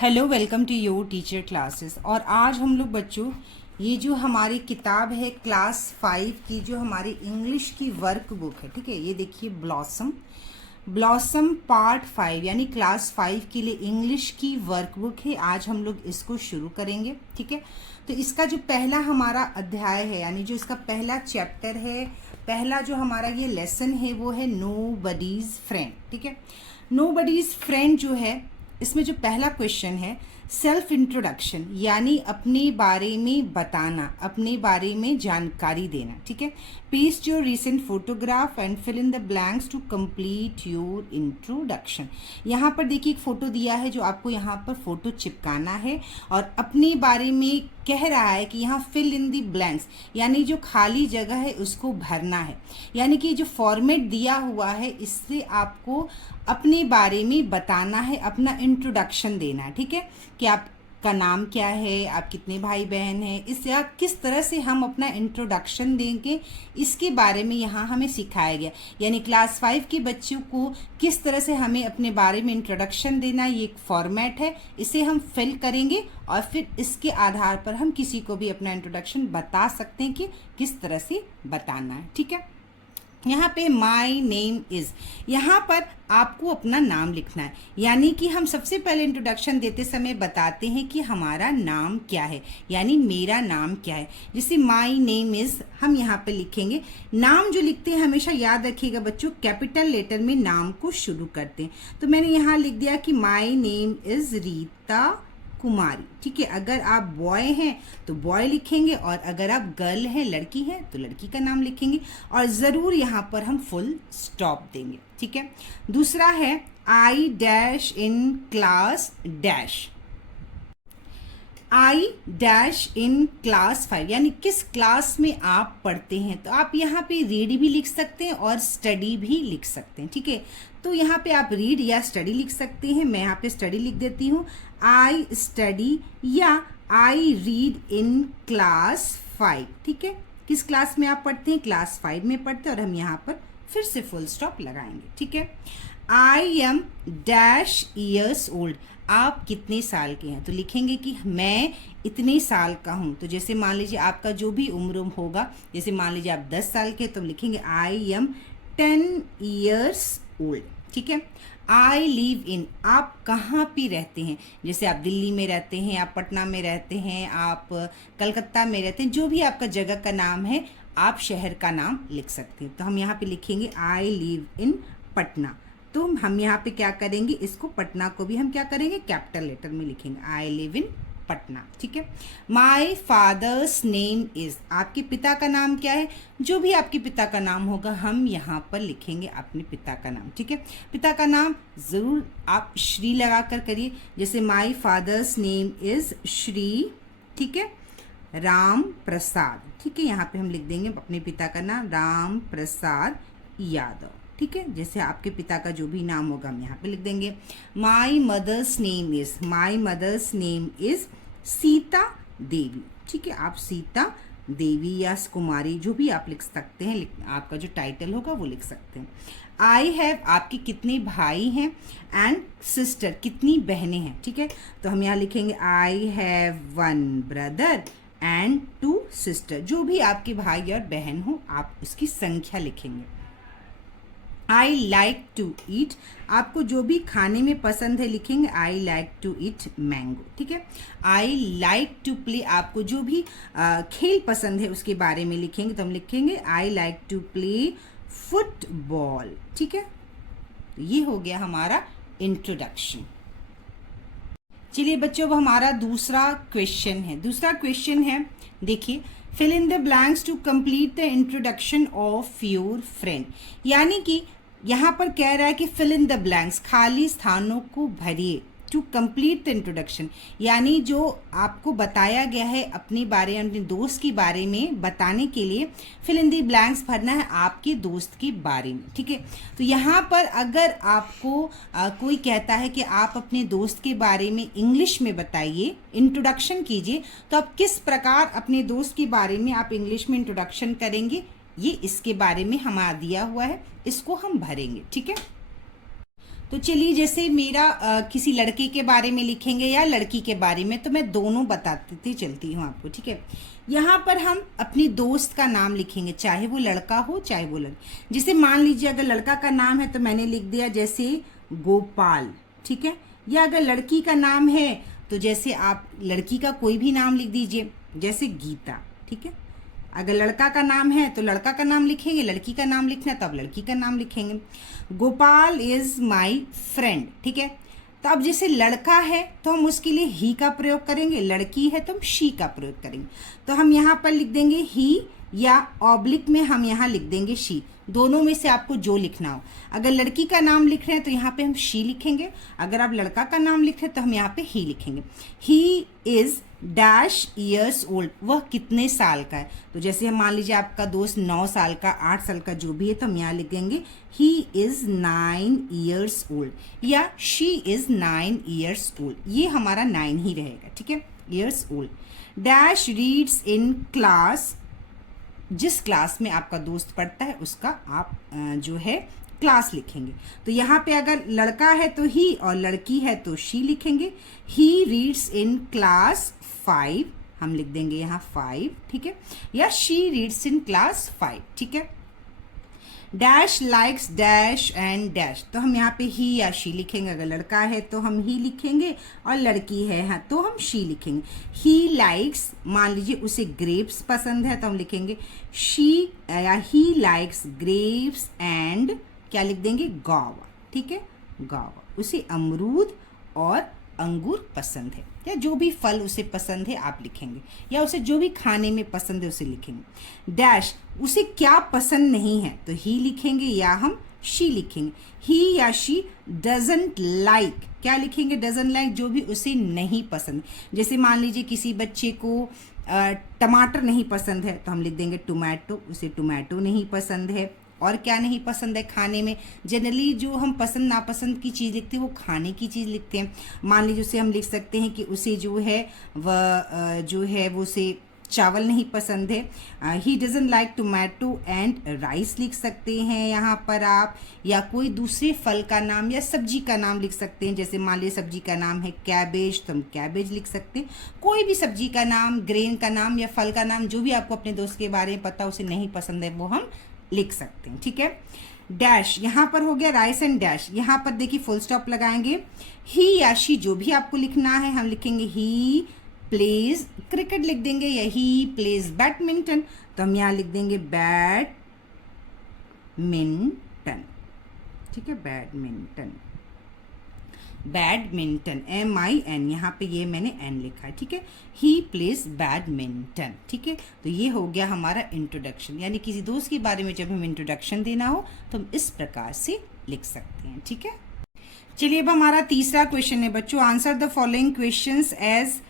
Hello, welcome to your teacher classes. और आज हम लोग बच्चों ये जो हमारी किताब है क्लास 5 की, जो हमारी इंग्लिश की वर्क बुक है, ठीक है, ये देखिए ब्लॉसम पार्ट 5 यानी क्लास 5 के लिए इंग्लिश की वर्क बुक है। आज हम लोग इसको शुरू करेंगे, ठीक है। तो इसका जो पहला हमारा अध्याय है यानी जो इसका पहला चैप्टर है, पहला जो हमारा ये लेसन है वो है नोबडीज फ्रेंड, ठीक है। नोबडीज फ्रेंड जो है, इसमें जो पहला क्वेश्चन है सेल्फ इंट्रोडक्शन यानी अपने बारे में बताना, अपने बारे में जानकारी देना, ठीक है। Paste your recent photograph and fill in the blanks to complete your introduction. यहाँ पर देखिए एक फोटो दिया है जो आपको यहाँ पर फोटो चिपकाना है और अपने बारे में कह रहा है कि यहाँ फिल इन दी ब्लैंक्स यानी जो खाली जगह है उसको भरना है। यानी कि जो फॉर्मेट दिया हुआ है इससे आपको अपने बारे में बताना है, अपना इंट्रोडक्शन देना है, ठीक है। कि आपका नाम क्या है, आप कितने भाई बहन हैं, इससे आप किस तरह से हम अपना इंट्रोडक्शन देंगे इसके बारे में यहाँ हमें सिखाया गया। यानी क्लास 5 के बच्चों को किस तरह से हमें अपने बारे में इंट्रोडक्शन देना, ये एक फॉर्मेट है, इसे हम फिल करेंगे और फिर इसके आधार पर हम किसी को भी अपना इंट्रोडक्शन बता सकते हैं कि किस तरह से बताना है, ठीक है। यहाँ पे माई नेम इज़, यहाँ पर आपको अपना नाम लिखना है। यानी कि हम सबसे पहले इंट्रोडक्शन देते समय बताते हैं कि हमारा नाम क्या है, यानी मेरा नाम क्या है। जैसे माई नेम इज़ हम यहाँ पे लिखेंगे। नाम जो लिखते हैं हमेशा याद रखिएगा बच्चों, कैपिटल लेटर में नाम को शुरू करते हैं। तो मैंने यहाँ लिख दिया कि my name is Rita Kumari, ठीक है। अगर आप बॉय हैं तो बॉय लिखेंगे और अगर आप गर्ल हैं, लड़की हैं, तो लड़की का नाम लिखेंगे और ज़रूर यहाँ पर हम फुल स्टॉप देंगे, ठीक है। दूसरा है I dash in class dash, I dash in class 5 यानी किस क्लास में आप पढ़ते हैं। तो आप यहाँ पे रीड भी लिख सकते हैं और स्टडी भी लिख सकते हैं, ठीक है। तो यहाँ पे आप रीड या स्टडी लिख सकते हैं। मैं यहाँ पे स्टडी लिख देती हूँ, आई स्टडी या आई रीड इन क्लास 5, ठीक है। किस क्लास में आप पढ़ते हैं, क्लास 5 में पढ़ते हैं और हम यहाँ पर फिर से फुल स्टॉप लगाएंगे, ठीक है। I am dash years old, आप कितने साल के हैं। तो लिखेंगे कि मैं इतने साल का हूँ। तो जैसे मान लीजिए आपका जो भी उम्र होगा, जैसे मान लीजिए आप 10 साल के, तो लिखेंगे आई एम 10 ईयर्स ओल्ड, ठीक है। आई लिव इन, आप कहाँ पे रहते हैं। जैसे आप दिल्ली में रहते हैं, आप पटना में रहते हैं, आप कलकत्ता में रहते हैं, जो भी आपका जगह का नाम है आप शहर का नाम लिख सकते हैं। तो हम यहाँ पे लिखेंगे आई लिव इन पटना। तो हम यहाँ पे क्या करेंगे, इसको पटना को भी हम क्या करेंगे, कैपिटल लेटर में लिखेंगे, आई लिव इन पटना, ठीक है। माई फादर्स नेम इज, आपके पिता का नाम क्या है। जो भी आपके पिता का नाम होगा हम यहाँ पर लिखेंगे अपने पिता का नाम, ठीक है। पिता का नाम ज़रूर आप श्री लगा कर करिए। जैसे my father's name is Shri, ठीक है, राम प्रसाद, ठीक है। यहाँ पे हम लिख देंगे अपने पिता का नाम राम प्रसाद यादव, ठीक है। जैसे आपके पिता का जो भी नाम होगा हम यहाँ पे लिख देंगे। My mother's name is, my mother's name is Sita Devi, ठीक है। आप सीता देवी या कुमारी जो भी आप लिख सकते हैं, आपका जो टाइटल होगा वो लिख सकते हैं। आई हैव, आपके कितने भाई हैं, एंड सिस्टर, कितनी बहनें हैं, ठीक है। तो हम यहाँ लिखेंगे I have 1 brother and 2 sister. जो भी आपके भाई और बहन हो आप उसकी संख्या लिखेंगे। आई लाइक टू ईट, आपको जो भी खाने में पसंद है लिखेंगे I like to eat mango, ठीक है। आई लाइक टू प्ले, आपको जो भी खेल पसंद है उसके बारे में लिखेंगे। तो हम लिखेंगे I like to play football, ठीक है। तो ये हो गया हमारा इंट्रोडक्शन। चलिए बच्चों, अब हमारा दूसरा क्वेश्चन है। दूसरा क्वेश्चन है, देखिए, fill in the blanks to complete the introduction of your friend. यानी कि यहाँ पर कह रहा है कि फिल इन द ब्लैंक्स, खाली स्थानों को भरिए, टू कंप्लीट द इंट्रोडक्शन यानी जो आपको बताया गया है अपने बारे में, अपने दोस्त के बारे में बताने के लिए फिल इन द ब्लैंक्स भरना है आपके दोस्त के बारे में, ठीक है। तो यहाँ पर अगर आपको कोई कहता है कि आप अपने दोस्त के बारे में इंग्लिश में बताइए, इंट्रोडक्शन कीजिए, तो आप किस प्रकार अपने दोस्त के बारे में आप इंग्लिश में इंट्रोडक्शन करेंगे, ये इसके बारे में हमारा दिया हुआ है, इसको हम भरेंगे, ठीक है। तो चलिए, जैसे मेरा किसी लड़के के बारे में लिखेंगे या लड़की के बारे में, तो मैं दोनों बताती चलती हूँ आपको, ठीक है। यहाँ पर हम अपनी दोस्त का नाम लिखेंगे, चाहे वो लड़का हो चाहे वो लड़की। जैसे मान लीजिए अगर लड़का का नाम है तो मैंने लिख दिया जैसे गोपाल, ठीक है। या अगर लड़की का नाम है तो जैसे आप लड़की का कोई भी नाम लिख दीजिए, जैसे गीता, ठीक है। अगर लड़का का नाम है तो लड़का का नाम लिखेंगे, लड़की का नाम लिखना है तो आप लड़की का नाम लिखेंगे। गोपाल इज माई फ्रेंड, ठीक है। तो अब जैसे लड़का है तो हम उसके लिए ही का प्रयोग करेंगे, लड़की है तो हम शी का प्रयोग करेंगे। तो हम यहाँ पर लिख देंगे ही, या ऑब्लिक में हम यहाँ लिख देंगे शी, दोनों में से आपको जो लिखना हो। अगर लड़की का नाम लिख रहे हैं तो यहाँ पे हम शी लिखेंगे, अगर आप लड़का का नाम लिख रहे हैं तो हम यहाँ पे ही लिखेंगे। He is dash years old, वह कितने साल का है। तो जैसे हम मान लीजिए आपका दोस्त 9 साल का, 8 साल का, जो भी है, तो हम यहाँ लिख देंगे ही इज 9 ईयर्स ओल्ड, या शी इज 9 ईयर्स ओल्ड। ये हमारा 9 ही रहेगा, ठीक है, years old. Dash reads in class, जिस क्लास में आपका दोस्त पढ़ता है उसका आप जो है क्लास लिखेंगे। तो यहाँ पे अगर लड़का है तो ही और लड़की है तो शी लिखेंगे। ही रीड्स इन क्लास 5, हम लिख देंगे यहाँ 5, ठीक है। या शी रीड्स इन क्लास 5, ठीक है। Dash likes dash and dash, तो हम यहाँ पे ही या शी लिखेंगे। अगर लड़का है तो हम ही लिखेंगे और लड़की है हाँ तो हम शी लिखेंगे। ही लाइक्स, मान लीजिए उसे ग्रेप्स पसंद है तो हम लिखेंगे शी, या ही लाइक्स ग्रेप्स एंड क्या लिख देंगे, गावा, ठीक है, गावा। उसे अमरूद और अंगूर पसंद है, या जो भी फल उसे पसंद है आप लिखेंगे, या उसे जो भी खाने में पसंद है उसे लिखेंगे। डैश, उसे क्या पसंद नहीं है तो ही लिखेंगे या हम शी लिखेंगे। ही या शी डजंट लाइक, क्या लिखेंगे, डजंट लाइक, जो भी उसे नहीं पसंद। जैसे मान लीजिए किसी बच्चे को टमाटर नहीं पसंद है तो हम लिख देंगे टोमेटो, उसे टोमेटो नहीं पसंद है। और क्या नहीं पसंद है खाने में, जनरली जो हम पसंद नापसंद की चीज़ लिखते हैं वो खाने की चीज़ लिखते हैं। मान लीजिए उसे हम लिख सकते हैं कि उसे जो है वह जो है वो उसे चावल नहीं पसंद है। He doesn't like tomato and rice लिख सकते हैं यहाँ पर आप, या कोई दूसरे फल का नाम या सब्जी का नाम लिख सकते हैं। जैसे मान लीजिए सब्जी का नाम है कैबेज तो हम कैबेज लिख सकते हैं। कोई भी सब्जी का नाम, ग्रेन का नाम या फल का नाम, जो भी आपको अपने दोस्त के बारे में पता उसे नहीं पसंद है वो हम लिख सकते हैं, ठीक है। डैश, यहाँ पर हो गया राइस एंड डैश, यहाँ पर देखिए फुल स्टॉप लगाएंगे। ही या शी जो भी आपको लिखना है हम लिखेंगे ही प्लेज क्रिकेट लिख देंगे, या ही प्लेज बैडमिंटन तो हम यहाँ लिख देंगे बैडमिंटन, ठीक है, बैडमिंटन, बैडमिंटन, MIN, यहाँ पे ये मैंने N लिखा है, ठीक है। ही प्लेज बैडमिंटन, ठीक है। तो ये हो गया हमारा इंट्रोडक्शन, यानी किसी दोस्त के बारे में जब हम इंट्रोडक्शन देना हो तो हम इस प्रकार से लिख सकते हैं, ठीक है। चलिए अब हमारा तीसरा क्वेश्चन है बच्चों, answer the following questions as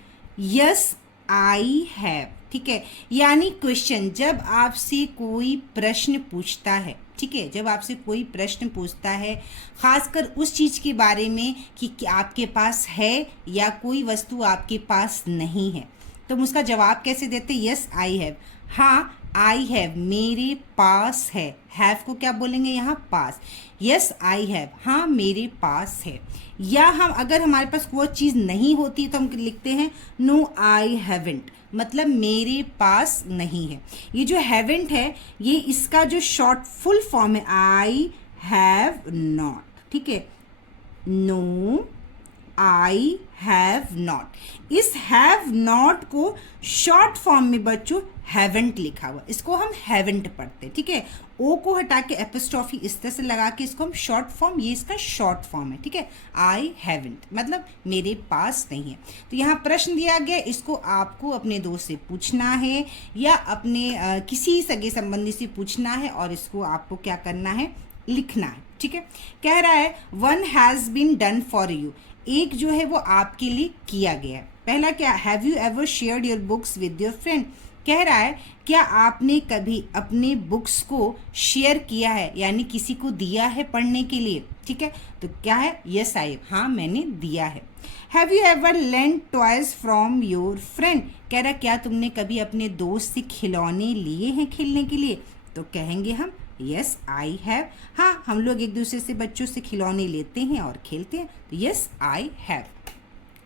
yes I have, ठीक है। यानी क्वेश्चन, जब आपसे कोई प्रश्न पूछता है, ठीक है, जब आपसे कोई प्रश्न पूछता है खासकर उस चीज़ के बारे में कि आपके पास है या कोई वस्तु आपके पास नहीं है, तो हम उसका जवाब कैसे देते हैं, यस आई हैव, हाँ आई हैव, मेरे पास है। हैव को क्या बोलेंगे यहाँ, पास। यस आई हैव, हाँ मेरे पास है। या हम अगर हमारे पास वो चीज़ नहीं होती तो हम लिखते हैं नो आई हैवेंट, मतलब मेरे पास नहीं है। ये जो हैवेंट है ये इसका जो शॉर्ट फुल फॉर्म है आई हैव नॉट, ठीक है, नो आई हैव नॉट। इस हैव नॉट को शॉर्ट फॉर्म में बच्चों हैवेंट लिखा हुआ, इसको हम हैवेंट पढ़ते हैं, ठीक है। ओ को हटा के एपिस्ट्रॉफी इस तरह से लगा के इसको हम शॉर्ट फॉर्म, ये इसका शॉर्ट फॉर्म है, ठीक है, आई हैवेंट, मतलब मेरे पास नहीं है। तो यहाँ प्रश्न दिया गया, इसको आपको अपने दोस्त से पूछना है या अपने किसी सगे संबंधी से पूछना है और इसको आपको क्या करना है, लिखना है, ठीक है। कह रहा है one has been done for you, एक जो है वो आपके लिए किया गया है। पहला क्या, have you ever shared your books with your friend, कह रहा है क्या आपने कभी अपने बुक्स को शेयर किया है, यानी किसी को दिया है पढ़ने के लिए, ठीक है। तो क्या है, यस आई, हाँ मैंने दिया है। Have you ever lent toys from your friend, कह रहा क्या तुमने कभी अपने दोस्त से खिलौने लिए हैं खेलने के लिए, तो कहेंगे हम यस आई हैव। हाँ, हम लोग एक दूसरे से बच्चों से खिलौने लेते हैं और खेलते हैं, तो यस आई हैव।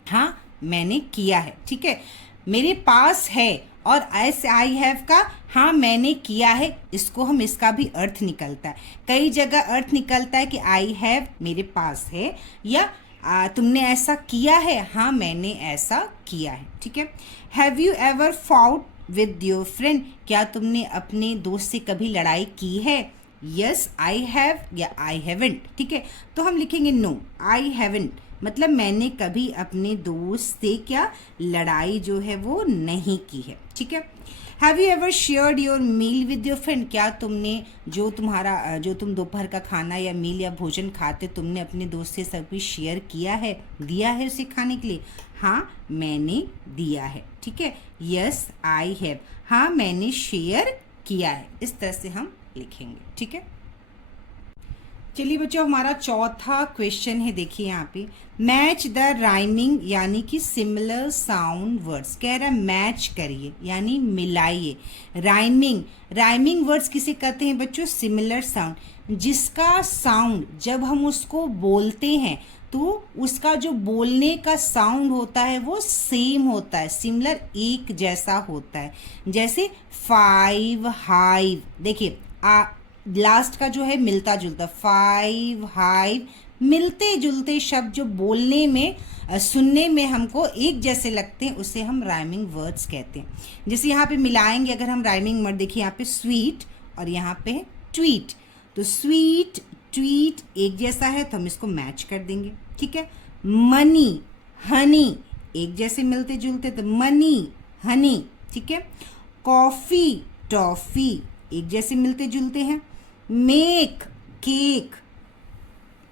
हाँ, मैंने किया है, ठीक है। मेरे पास है और एस आई हैव का हाँ मैंने किया है, इसको हम इसका भी अर्थ निकलता है। कई जगह अर्थ निकलता है कि आई हैव मेरे पास है, या तुमने ऐसा किया है, हाँ मैंने ऐसा किया है, ठीक है। Have you ever fought with your friend, क्या तुमने अपने दोस्त से कभी लड़ाई की है? यस आई हैव या आई हैवेंट, ठीक है। तो हम लिखेंगे नो आई हैवेंट, मतलब मैंने कभी अपने दोस्त से क्या लड़ाई जो है वो नहीं की है, ठीक है। Have you ever shared your meal with your friend, क्या तुमने जो तुम दोपहर का खाना या मील या भोजन खाते तुमने अपने दोस्त से सब कुछ शेयर किया है, दिया है उसे खाने के लिए? हाँ मैंने दिया है, ठीक है। यस आई हैव, हाँ मैंने शेयर किया है, इस तरह से हम लिखेंगे, ठीक है। चलिए बच्चों, हमारा चौथा क्वेश्चन है, देखिए यहाँ पे मैच द राइमिंग यानी कि सिमिलर साउंड वर्ड्स, कह रहा है मैच करिए यानी मिलाइए। राइमिंग वर्ड्स किसे कहते हैं बच्चों? सिमिलर साउंड, जिसका साउंड जब हम उसको बोलते हैं तो उसका जो बोलने का साउंड होता है वो सेम होता है, सिमिलर एक जैसा होता है। जैसे 5 हाइव, देखिए लास्ट का जो है मिलता जुलता, 5 हाइव, मिलते जुलते शब्द जो बोलने में सुनने में हमको एक जैसे लगते हैं उसे हम राइमिंग वर्ड्स कहते हैं। जैसे यहाँ पे मिलाएंगे अगर हम राइमिंग वर्ड, देखिए यहाँ पे स्वीट और यहाँ पे ट्वीट, तो स्वीट ट्वीट एक जैसा है तो हम इसको मैच कर देंगे, ठीक है। मनी हनी एक जैसे मिलते जुलते तो मनी हनी, ठीक है। कॉफ़ी टॉफ़ी एक जैसे मिलते जुलते हैं। मेक केक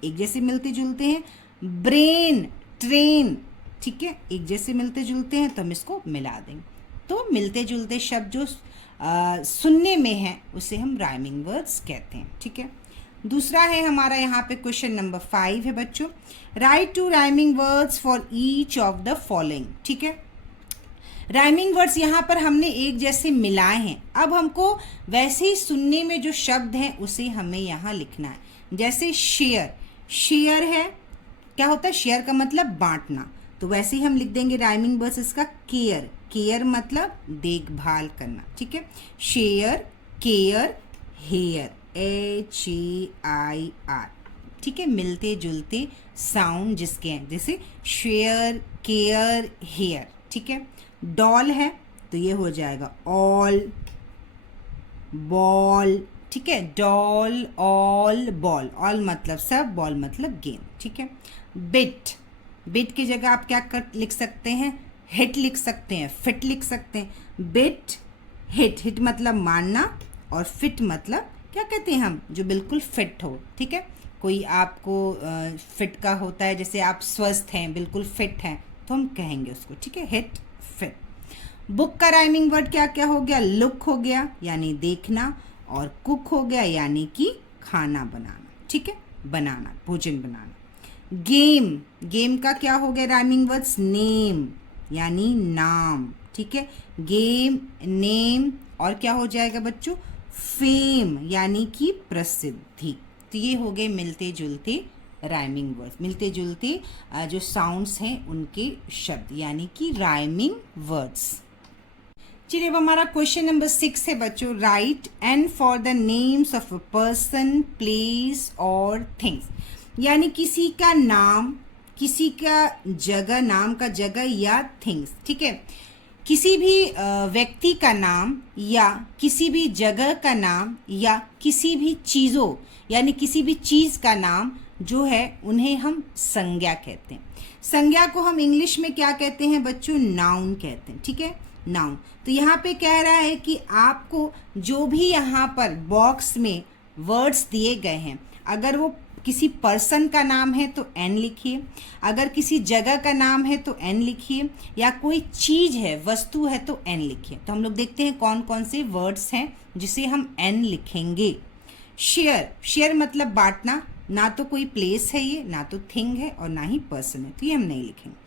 एक जैसे मिलते जुलते हैं। ब्रेन ट्रेन, ठीक है, एक जैसे मिलते जुलते हैं तो हम इसको मिला देंगे। तो मिलते जुलते शब्द जो सुनने में है उसे हम राइमिंग वर्ड्स कहते हैं, ठीक है। दूसरा है हमारा यहाँ पे क्वेश्चन नंबर 5 है बच्चों, right 2 rhyming words for each of the following, ठीक है। राइमिंग वर्ड्स यहाँ पर हमने एक जैसे मिलाए हैं, अब हमको वैसे ही सुनने में जो शब्द हैं उसे हमें यहाँ लिखना है। जैसे शेयर है, क्या होता है? शेयर का मतलब बांटना, तो वैसे ही हम लिख देंगे राइमिंग वर्ड्स इसका केयर मतलब देखभाल करना, ठीक है। शेयर केयर हेयर HEIR, ठीक है, मिलते जुलते साउंड जिसके हैं, जैसे शेयर केयर हेयर, ठीक है। डॉल है तो ये हो जाएगा ऑल, बॉल, ठीक है, डॉल ऑल बॉल, ऑल मतलब सब, बॉल मतलब गेंद, ठीक है। बिट की जगह आप क्या लिख सकते हैं? हिट लिख सकते हैं, फिट लिख सकते हैं। बिट हिट मतलब मारना, और फिट मतलब क्या कहते हैं हम, जो बिल्कुल फिट हो, ठीक है। कोई आपको फिट का होता है, जैसे आप स्वस्थ हैं, बिल्कुल फिट हैं, तो हम कहेंगे उसको, ठीक है, हिट फिट। बुक का राइमिंग वर्ड क्या क्या हो गया? लुक हो गया यानी देखना, और कुक हो गया यानी कि खाना बनाना, ठीक है, बनाना, भोजन बनाना। गेम का क्या हो गया राइमिंग वर्ड्स? नेम यानी नाम, ठीक है, गेम नेम, और क्या हो जाएगा बच्चों? फेम यानी कि प्रसिद्धि। तो ये हो गए मिलते जुलते राइमिंग वर्ड्स, मिलते जुलते जो साउंड्स हैं उनके शब्द यानी कि राइमिंग वर्ड्स। चलिए अब हमारा क्वेश्चन नंबर 6 है बच्चों, right and for the names of a person place और थिंग्स, यानी किसी का नाम, किसी का जगह, नाम का जगह या थिंग्स, ठीक है। किसी भी व्यक्ति का नाम या किसी भी जगह का नाम या किसी भी चीज़ों यानी किसी भी चीज़ का नाम जो है उन्हें हम संज्ञा कहते हैं। संज्ञा को हम इंग्लिश में क्या कहते हैं बच्चों? नाउन कहते हैं, ठीक है, नाउन। तो यहाँ पे कह रहा है कि आपको जो भी यहाँ पर बॉक्स में वर्ड्स दिए गए हैं, अगर वो किसी पर्सन का नाम है तो एन लिखिए, अगर किसी जगह का नाम है तो एन लिखिए, या कोई चीज़ है, वस्तु है तो एन लिखिए। तो हम लोग देखते हैं कौन कौन से वर्ड्स हैं जिसे हम एन लिखेंगे। शेयर मतलब बांटना, ना तो कोई प्लेस है ये, ना तो थिंग है और ना ही पर्सन है, तो ये हम नहीं लिखेंगे।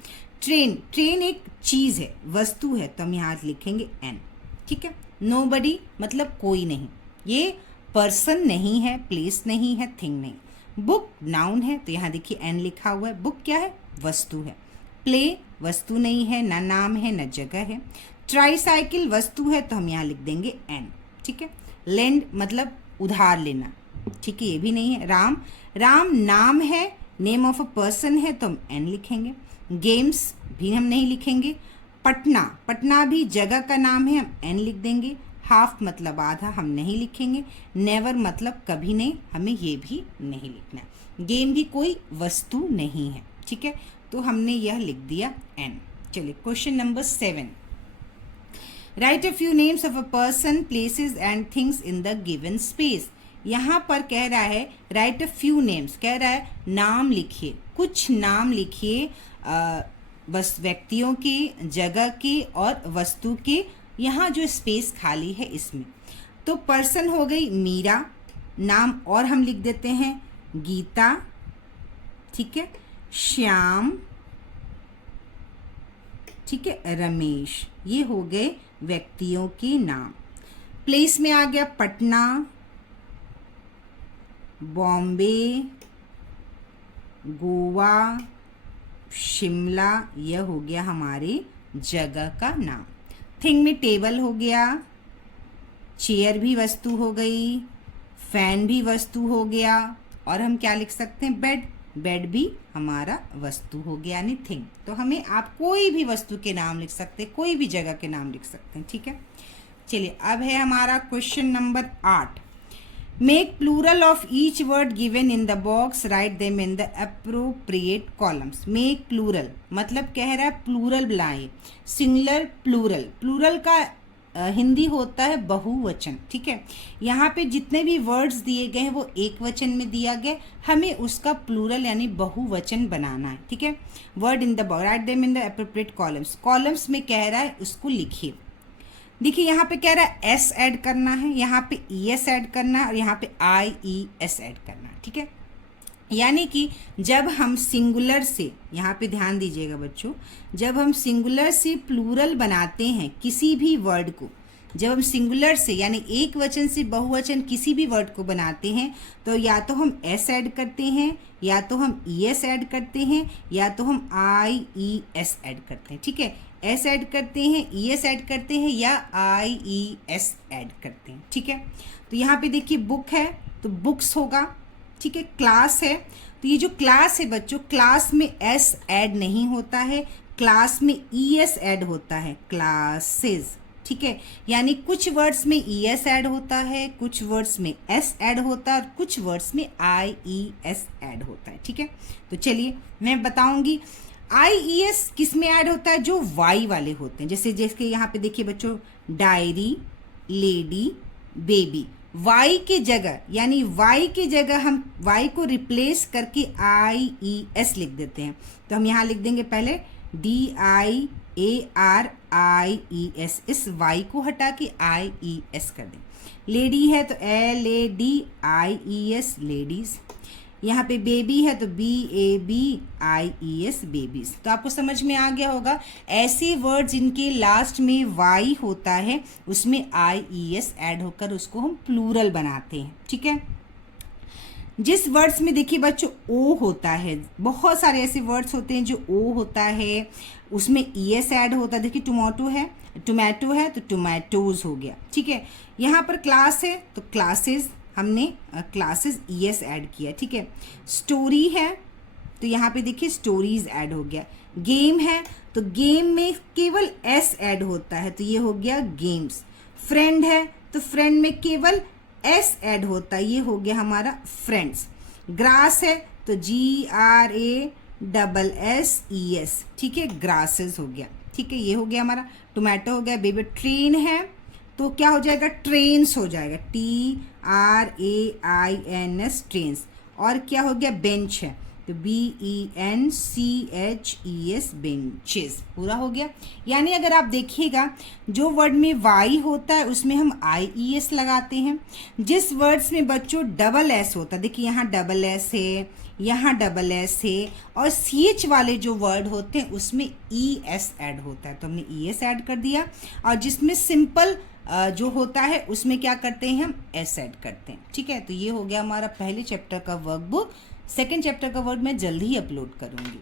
ट्रेन एक चीज़ है, वस्तु है, तो हम यहाँ लिखेंगे एन, ठीक है। नोबडी मतलब कोई नहीं, ये पर्सन नहीं है, प्लेस नहीं है, थिंग नहीं। बुक नाउन है तो यहाँ देखिए एन लिखा हुआ है। बुक क्या है? वस्तु है। प्ले वस्तु नहीं है, ना नाम है, ना जगह है। ट्राईसाइकिल वस्तु है तो हम यहाँ लिख देंगे एन, ठीक है। लेंड मतलब उधार लेना, ठीक है, ये भी नहीं है। राम, राम नाम है, नेम ऑफ अ पर्सन है तो हम एन लिखेंगे। गेम्स भी हम नहीं लिखेंगे। पटना, पटना भी जगह का नाम है, हम एन लिख देंगे। हाफ मतलब आधा, हम नहीं लिखेंगे। नेवर मतलब कभी नहीं, हमें ये भी नहीं लिखना। गेम भी कोई वस्तु नहीं है, ठीक है, तो हमने यह लिख दिया एन। चलिए question number 7, right a few names of a person, places and things in the given space. यहाँ पर कह रहा है राइट अ फ्यू नेम्स, कह रहा है नाम लिखिए, कुछ नाम लिखिए बस व्यक्तियों के, जगह के और वस्तु के, यहाँ जो स्पेस खाली है इसमें। तो पर्सन हो गई मीरा, नाम और हम लिख देते हैं गीता, ठीक है, श्याम, ठीक है, रमेश, ये हो गए व्यक्तियों के नाम। प्लेस में आ गया पटना, बॉम्बे, गोवा, शिमला, यह हो गया हमारे जगह का नाम। थिंग में टेबल हो गया, चेयर भी वस्तु हो गई, फैन भी वस्तु हो गया, और हम क्या लिख सकते हैं? बेड, बेड भी हमारा वस्तु हो गया यानी थिंग। तो हमें आप कोई भी वस्तु के नाम लिख सकते हैं, कोई भी जगह के नाम लिख सकते हैं, ठीक है। चलिए अब है हमारा question number 8, make plural of each word given in the box, write them in the appropriate columns. Make plural मतलब कह रहा है प्लूरल बनाइए, सिंगुलर प्लूरल। प्लूरल का हिंदी होता है बहुवचन, ठीक है। यहाँ पे जितने भी वर्ड्स दिए गए हैं वो एक वचन में दिया गया, हमें उसका प्लूरल यानी बहुवचन बनाना है, ठीक है। Word in the box, write them in the appropriate columns. Columns में कह रहा है उसको लिखिए। देखिए यहाँ पे कह रहा है एस ऐड करना है, यहाँ पे ई एस ऐड करना है और यहाँ पे आई ई एस ऐड करना है, ठीक है। यानी कि जब हम सिंगुलर से, यहाँ पे ध्यान दीजिएगा बच्चों, जब हम सिंगुलर से प्लूरल बनाते हैं किसी भी वर्ड को, जब हम सिंगुलर से यानी एक वचन से बहुवचन किसी भी वर्ड को बनाते हैं तो या तो हम एस ऐड करते हैं, या तो हम ई एस ऐड करते हैं, या तो हम आई ई एस ऐड करते हैं, ठीक है। एस ऐड करते हैं, ई एस ऐड करते हैं, या आई ई एस ऐड करते हैं, ठीक है। तो यहाँ पे देखिए बुक है तो बुक्स होगा, ठीक है। क्लास है तो ये जो क्लास है बच्चों, क्लास में एस ऐड नहीं होता है, क्लास में ई एस ऐड होता है, क्लासेस, ठीक है। यानी कुछ वर्ड्स में ई एस ऐड होता है, कुछ वर्ड्स में एस ऐड होता है और कुछ वर्ड्स में आई ई एस ऐड होता है, ठीक है। तो चलिए मैं बताऊंगी आई ई एस किस में ऐड होता है, जो वाई वाले होते हैं। जैसे जैसे यहाँ पे देखिए बच्चों, डायरी, लेडी, बेबी, वाई के जगह यानी वाई के जगह हम वाई को रिप्लेस करके आई ई एस लिख देते हैं। तो हम यहाँ लिख देंगे पहले D I A R I E S, इस वाई को हटा के आई ई एस कर दें। लेडी है तो L A D I E S, ladies. यहाँ पे बेबी है तो B A B I E S, babies. तो आपको समझ में आ गया होगा, ऐसे वर्ड जिनके लास्ट में वाई होता है उसमें आई ई एस ऐड होकर उसको हम प्लूरल बनाते हैं, ठीक है। जिस वर्ड्स में देखिए बच्चों ओ होता है, बहुत सारे ऐसे वर्ड्स होते हैं जो ओ होता है, उसमें ई एस ऐड होता है। देखिए टोमेटो है तो टोमेटोज हो गया, ठीक है। यहाँ पर क्लास है तो क्लासेस, हमने क्लासेस ई एस ऐड किया, ठीक है। स्टोरी है तो यहाँ पे देखिए स्टोरीज ऐड हो गया। गेम है तो गेम में केवल एस ऐड होता है तो ये हो गया गेम्स। फ्रेंड है तो फ्रेंड में केवल एस ऐड होता है, ये हो गया हमारा फ्रेंड्स। ग्रास है तो G R A double S E S, ठीक है, ग्रासेस हो गया, ठीक है, ये हो गया हमारा। टोमेटो हो गया। बेबी ट्रेन है तो क्या हो जाएगा, ट्रेन्स हो जाएगा, T R A I N S, trains. और क्या हो गया, बेंच है तो B E N C H E S, benches, पूरा हो गया। यानी अगर आप देखिएगा जो वर्ड में वाई होता है उसमें हम आई ई एस लगाते हैं। जिस वर्ड्स में बच्चों डबल एस होता है, देखिए यहाँ डबल एस है, यहाँ डबल एस है, और सी एच वाले जो वर्ड होते हैं उसमें ई एस ऐड होता है, तो हमने ई एस ऐड कर दिया। और जिसमें सिंपल जो होता है उसमें क्या करते हैं, हम एस ऐड करते हैं। ठीक है, तो ये हो गया हमारा पहले चैप्टर का वर्कबुक। सेकेंड चैप्टर का वर्क मैं जल्दी ही अपलोड करूँगी।